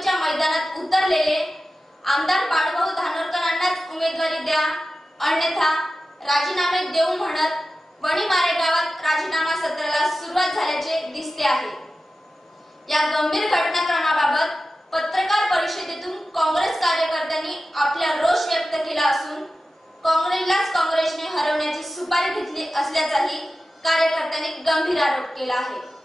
निवडणुकीच्या मैदानात उतरलेले आमदार बाळभाऊ धानोरकरांनाच उमेदवारी द्या. अन्यथा राजीनामे देऊ म्हणत वणीमारे गावात राजीनामा सत्राला सुरुवात झाल्याचे दिसते आहे. या गंभीर घटनाक्रमाबाबत पत्रकार परिषदेतून काँग्रेस कार्यकर्त्यांनी आपला रोष व्यक्त केला असून काँग्रेसलाच काँग्रेसने हरवण्याची सुपारी घेतली असल्याचाही कार्यकर्त्यांनी गंभीर आरोप केला आहे.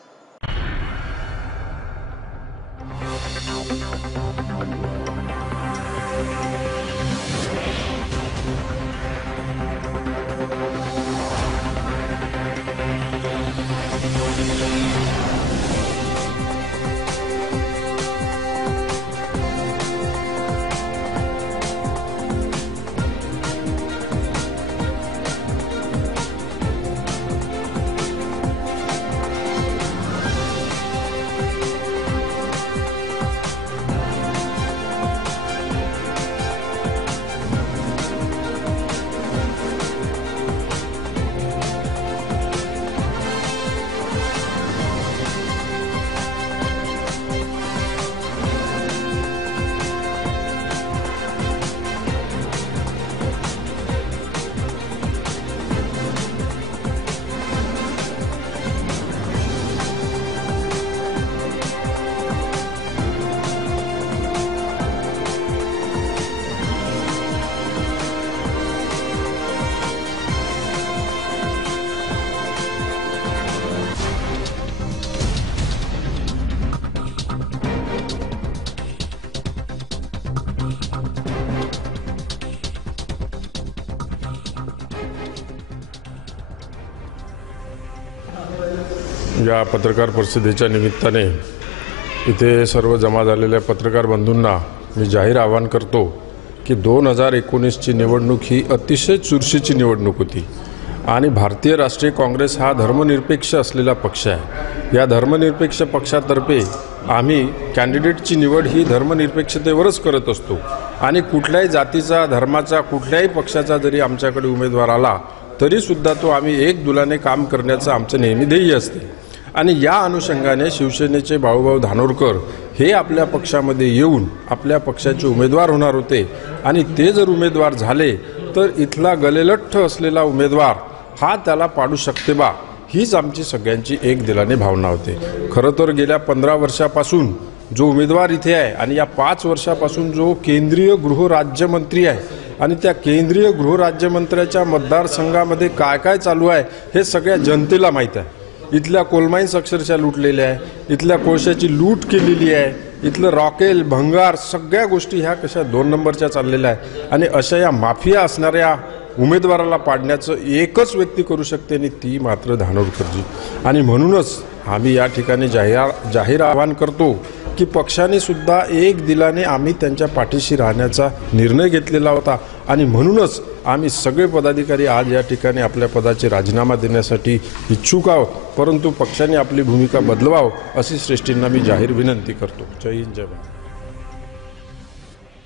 या पत्रकार परिषदेच्या निमित्ताने इथे सर्व जमा झालेल्या पत्रकार बंधूंना मी जाहीर आवाहन करतो की दोन हजार एकोणीसची निवडणूक ही अतिशय चुरशीची निवडणूक होती. आणि भारतीय राष्ट्रीय काँग्रेस हा धर्मनिरपेक्ष असलेला पक्ष आहे. या धर्मनिरपेक्ष पक्षातर्फे आम्ही कॅन्डिडेटची निवड ही धर्मनिरपेक्षतेवरच करत असतो. आणि कुठल्याही जातीचा धर्माचा कुठल्याही पक्षाचा जरी आमच्याकडे उमेदवार आला तरीसुद्धा तो आम्ही एक दुलाने काम करण्याचं आमचं नेहमी ध्येय असते. आणि या अनुषंगाने शिवसेनेचे भाऊभाऊ धानोरकर हे आपल्या पक्षामध्ये येऊन आपल्या पक्षाचे उमेदवार होणार होते. आणि ते जर उमेदवार झाले तर इथला गलेलठ्ठ असलेला उमेदवार हा त्याला पाडू शकते बा हीच आमची सगळ्यांची एक दिलाने भावना होते. खरं तर गेल्या पंधरा वर्षापासून जो उमेदवार इथे आहे आणि या पाच वर्षापासून जो केंद्रीय गृहराज्यमंत्री आहे आणि त्या केंद्रीय गृहराज्यमंत्र्याच्या मतदारसंघामध्ये काय काय चालू आहे हे सगळ्या जनतेला माहीत आहे. इथल्या कोलमाईन्स अक्षरशः लुटलेल्या आहे. इथल्या कोळशाची लूट केलेली आहे. इथलं रॉकेल भंगार सगळ्या गोष्टी ह्या कशा दोन नंबरच्या चाललेल्या आहे आणि अशा या माफिया असणाऱ्या उमेदवाराला पाडण्याचं एकच व्यक्ती करू शकते आणि ती मात्र धानोरकरजी. आणि म्हणूनच आम्ही या ठिकाणी जाहीर जाहीर आवाहन करतो की पक्षाने सुद्धा एक दिलाने आम्ही त्यांच्या पाठीशी राहण्याचा निर्णय घेतलेला होता. आणि म्हणूनच आम्ही सगळे पदाधिकारी आज या ठिकाणी आपल्या पदाचे राजीनामा देण्यासाठी इच्छुक आहोत. परंतु पक्षाने आपली भूमिका बदलवावं अशी श्रेष्ठींना मी जाहीर विनंती करतो. जय हिंद जय भारत.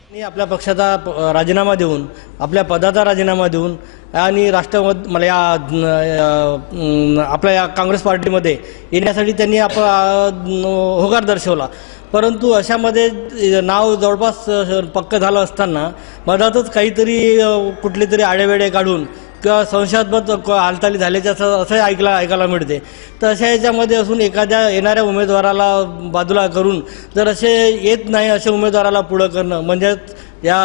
आपल्या पक्षाचा प- राजीनामा देऊन आपल्या पदाचा राजीनामा देऊन आणि राष्ट्रवाद मला या आपल्या या काँग्रेस पार्टीमध्ये येण्यासाठी त्यांनी आप होकार दर्शवला. परंतु अशामध्ये नाव जवळपास पक्क झालं असताना मधातच काहीतरी कुठले तरी आडेवेडे काढून किंवा संशयात्मक क- हालचाली झाल्याचे असं असंही ऐकला ऐकायला मिळते. तर अशा याच्यामध्ये असून एखाद्या येणाऱ्या उमेदवाराला बाजूला करून जर असे येत नाही अशा उमेदवाराला पुढं करणं म्हणजेच या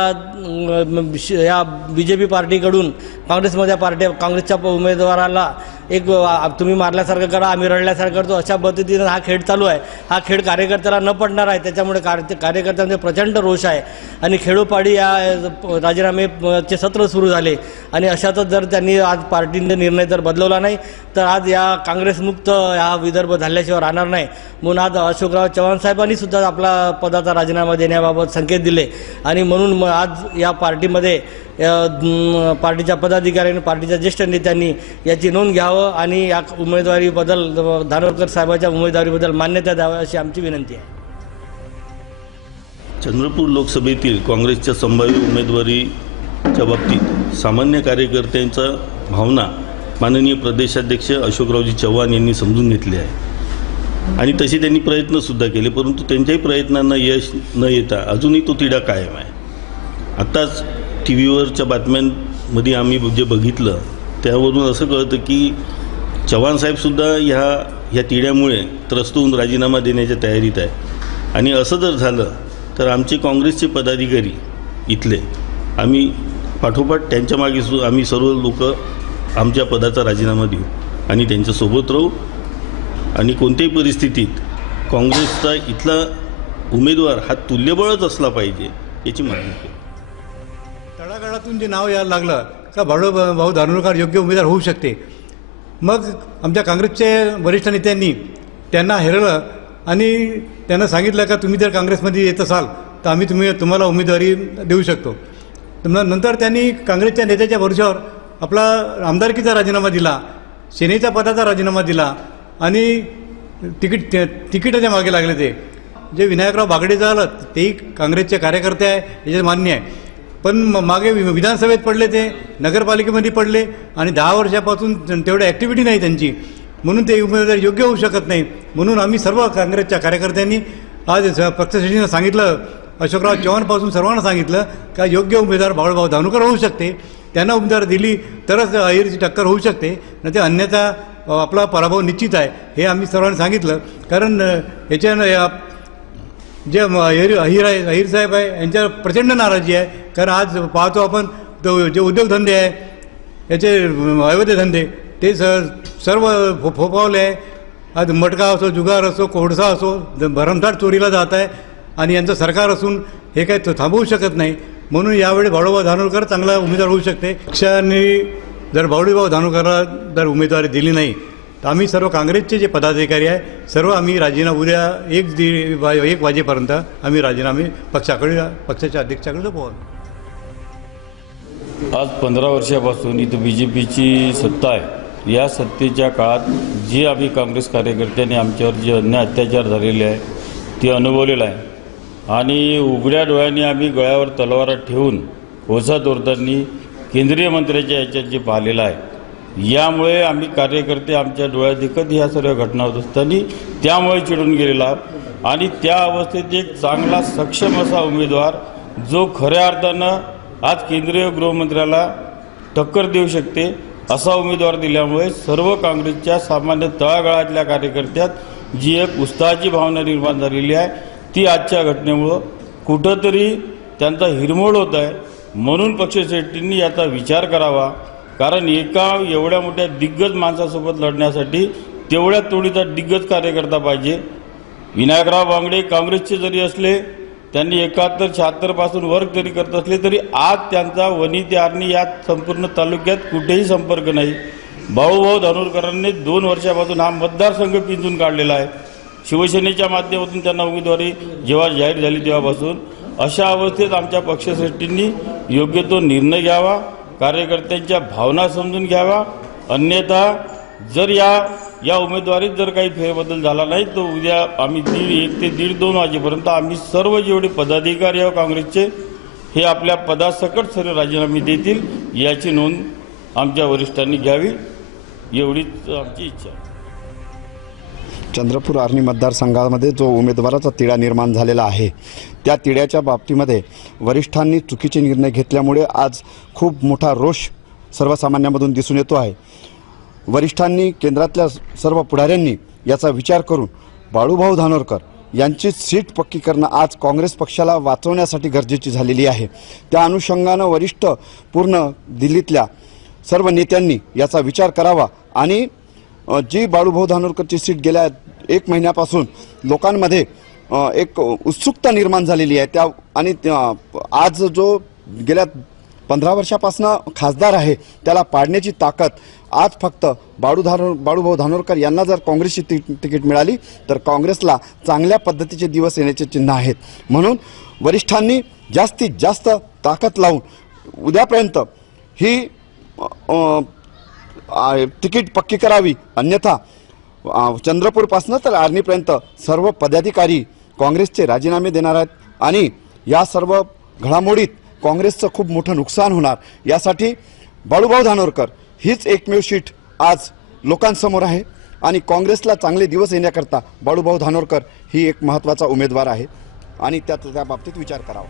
श- या बी जे पी पार्टीकडून काँग्रेसमध्ये पार्टी काँग्रेसच्या उमेदवाराला एक तुम्ही मारल्यासारखं करा आम्ही रडल्यासारखं करतो अशा पद्धतीनं हा खेळ चालू आहे. हा खेळ कार्यकर्त्याला न पडणार आहे त्याच्यामुळे कार्य कार्यकर्त्यांचे प्रचंड रोष आहे. आणि खेळोपाडी या राजीनामेचे सत्र सुरू झाले. आणि अशातच जर त्यांनी आज पार्टीने निर्णय जर बदलवला नाही तर आज या काँग्रेसमुक्त हा विदर्भ झाल्याशिवाय राहणार नाही. म्हणून आज अशोकराव चव्हाण साहेबांनी सुद्धा आपला पदाचा राजीनामा देण्याबाबत संकेत दिले. आणि म्हणून मग आज या पार्टीमध्ये अ, पार्टीच्या पदाधिकाऱ्यांनी पार्टीच्या ज्येष्ठ नेत्यांनी याची नोंद घ्यावं आणि या उमेदवारीबद्दल धानोरकर साहेबाच्या उमेदवारीबद्दल मान्यता द्यावी अशी आमची विनंती आहे. चंद्रपूर लोकसभेतील काँग्रेसच्या संभाव्य उमेदवारीच्या बाबतीत सामान्य कार्यकर्त्यांचा भावना माननीय प्रदेशाध्यक्ष अशोकरावजी चव्हाण यांनी समजून घेतली आहे. आणि तसे त्यांनी प्रयत्नसुद्धा केले परंतु त्यांच्याही प्रयत्नांना यश न येता अजूनही तो तिढा कायम आहे. आत्ताच टी व्हीवरच्या बातम्यांमध्ये आम्ही जे बघितलं त्यावरून असं कळतं की चव्हाण साहेबसुद्धा ह्या ह्या तिढ्यामुळे त्रस्त होऊन राजीनामा देण्याच्या तयारीत आहे. आणि असं जर झालं तर आमचे काँग्रेसचे पदाधिकारी इथले आम्ही पाठोपाठ त्यांच्या मागे सु आम्ही सर्व लोक आमच्या पदाचा राजीनामा देऊ आणि त्यांच्यासोबत राहू. आणि कोणत्याही परिस्थितीत काँग्रेसचा इथला उमेदवार हा तुल्यबळच असला पाहिजे याची मागणी केली. तळागाळातून जे नाव यायला लागलं का भाडू भाऊ धानोरकर योग्य उमेदवार होऊ शकते. मग आमच्या काँग्रेसचे वरिष्ठ नेत्यांनी त्यांना हेरलं आणि त्यांना सांगितलं का तुम्ही जर काँग्रेसमध्ये येत असाल तर आम्ही तुम्ही तुम्हाला उमेदवारी देऊ शकतो. तर मग नंतर त्यांनी काँग्रेसच्या नेत्याच्या भरोशावर आपला आमदारकीचा राजीनामा दिला सेनेच्या पदाचा राजीनामा दिला आणि तिकीट ते- तिकिटाच्या मागे लागले ते जे विनायकराव बागडे झालं तेही काँग्रेसचे कार्यकर्ते आहे याच्यात मान्य आहे. पण मागे वि- विधानसभेत पडले ते नगरपालिकेमध्ये पडले आणि दहा वर्षापासून तेवढ्या ॲक्टिव्हिटी नाही त्यांची. म्हणून ते उमेदवार योग्य होऊ शकत नाही. म्हणून आम्ही सर्व काँग्रेसच्या कार्यकर्त्यांनी आज स- सांगितलं अशोकराव चव्हाणपासून सर्वांना सांगितलं का योग्य उमेदवार बाळूभाऊ धानुकर होऊ शकते. त्यांना उमेदवार दिली तरच अहिरची टक्कर होऊ शकते. न ते अन्यथा आपला पराभव निश्चित आहे. हे आम्ही सर्वांनी सांगितलं. कारण याच्यानं जे अहिर अहिर आहे अहिर साहेब आहे यांच्यावर प्रचंड नाराजी आहे. कारण आज पाहतो आपण तो जे उद्योगधंदे आहे याचे अवैध धंदे ते स सर्व फो फोपावले आहे. आज मटका असो जुगार असो कोळसा असो भरमसाठ चोरीला जात आहे. आणि यांचं सरकार असून हे काही थांबवू शकत नाही. म्हणून यावेळी बाळूभाऊ धानोरकर चांगला उमेदवार होऊ शकते. पक्षाने जर भाऊडीभाऊ धानोरकरला जर उमेदवारी दिली नाही तर आम्ही सर्व काँग्रेसचे जे पदाधिकारी आहे सर्व आम्ही राजीनामा उद्या एक दीड एक वाजेपर्यंत आम्ही राजीनामे पक्षाकडे पक्षाच्या अध्यक्षाकडे सोपवू आज पंधरा वर्षापासून इथं बी जे पीची सत्ता आहे. या सत्तेच्या काळात जे आम्ही काँग्रेस कार्यकर्त्यांनी आमच्यावर जे अन्याय अत्याचार झालेले आहे ते अनुभवलेलं आहे. आणि उघड्या डोळ्यांनी आम्ही गळ्यावर तलवारात ठेवून ओझा दोरदांनी केंद्रीय मंत्र्याच्या याच्यात जे पाहिलेलं आहे यामुळे आम्ही कार्यकर्ते आमच्या डोळ्यात देखत ह्या सर्व घटना होत असताना त्यामुळे चिडून गेलेला. आणि त्या अवस्थेत एक चांगला सक्षम असा उमेदवार जो खऱ्या अर्थानं आज केंद्रीय गृहमंत्र्याला टक्कर देऊ शकते असा उमेदवार दिल्यामुळे सर्व काँग्रेसच्या सामान्य तळागाळातल्या कार्यकर्त्यात जी एक उत्साहाची भावना निर्माण झालेली आहे ती आजच्या घटनेमुळं कुठंतरी त्यांचा हिरमोड होत आहे. म्हणून पक्षश्रेष्ठींनी याचा विचार करावा. कारण एका एवढ्या मोठ्या दिग्गज माणसासोबत लढण्यासाठी तेवढ्या तोडीचा दिग्गज कार्यकर्ता पाहिजे. विनायकराव बांगडे काँग्रेसचे जरी असले त्यांनी एकाहत्तर शहात्तरपासून वर्क जरी करत असले तरी आज त्यांचा वनी ते आर्णी या संपूर्ण तालुक्यात कुठेही संपर्क नाही. भाऊभाऊ धानोरकरांनी दोन वर्षापासून हा मतदारसंघ पिंजून काढलेला आहे. शिवसेनेच्या माध्यमातून त्यांना उमेदवारी जेव्हा जाहीर झाली तेव्हापासून अशा अवस्थेत आमच्या पक्षश्रेष्ठींनी योग्य तो निर्णय घ्यावा. कार्यकर्त्यांच्या भावना समजून घ्यावा. अन्यथा जर या या उमेदवारीत जर काही फेरबदल झाला नाही तर उद्या आम्ही दीड एक ते दीड दोन वाजेपर्यंत आम्ही सर्व जेवढे पदाधिकारी आहोत काँग्रेसचे हे आपल्या पदासकट सर्व राजीनामे देतील याची नोंद आमच्या वरिष्ठांनी घ्यावी. एवढीच आमची इच्छा आहे. चंद्रपूर आर्णी मतदारसंघामध्ये जो उमेदवाराचा तिढा निर्माण झालेला आहे त्या तिड्याच्या बाबतीमध्ये वरिष्ठांनी चुकीचे निर्णय घेतल्यामुळे आज खूप मोठा रोष सर्वसामान्यांमधून दिसून येतो आहे. वरिष्ठांनी केंद्रातल्या सर्व पुढाऱ्यांनी याचा विचार करून बाळूभाऊ धानोरकर यांची सीट पक्की करणं आज काँग्रेस पक्षाला वाचवण्यासाठी गरजेची झालेली आहे. त्या अनुषंगानं वरिष्ठ पूर्ण दिल्लीतल्या सर्व नेत्यांनी याचा विचार करावा आणि जी बाळूभाऊ धानोरकरची सीट गेल्या एक महिन्यापासून लोकांमध्ये एक उत्सुकता निर्माण झालेली आहे. त्या आणि त्या- आज जो गेल्या पंधरा वर्षापासून खासदार आहे त्याला पाडण्याची ताकद आज फक्त बाळू धानो बाळूभाऊ धानोरकर यांना जर काँग्रेसची ति- तिकीट मिळाली तर काँग्रेसला चांगल्या पद्धतीचे दिवस येण्याचे चिन्ह आहेत. म्हणून वरिष्ठांनी जास्तीत जास्त ताकद लावून उद्यापर्यंत ही तिकीट पक्की करावी. अन्यथा चंद्रपूरपासनं चंद्रपूरपासून तर आर्णीपर्यंत सर्व पदाधिकारी काँग्रेसचे राजीनामे देणार आहेत आणि या सर्व घडामोडीत काँग्रेसचं खूप मोठं नुकसान होणार. यासाठी बाळूभाऊ धानोरकर हीच एकमेव शीट आज लोकांसमोर आहे आणि काँग्रेसला चांगले दिवस येण्याकरता बाळूभाऊ धानोरकर ही एक महत्त्वाचा उमेदवार आहे. आणि त्यात त्या बाबतीत विचार करावा.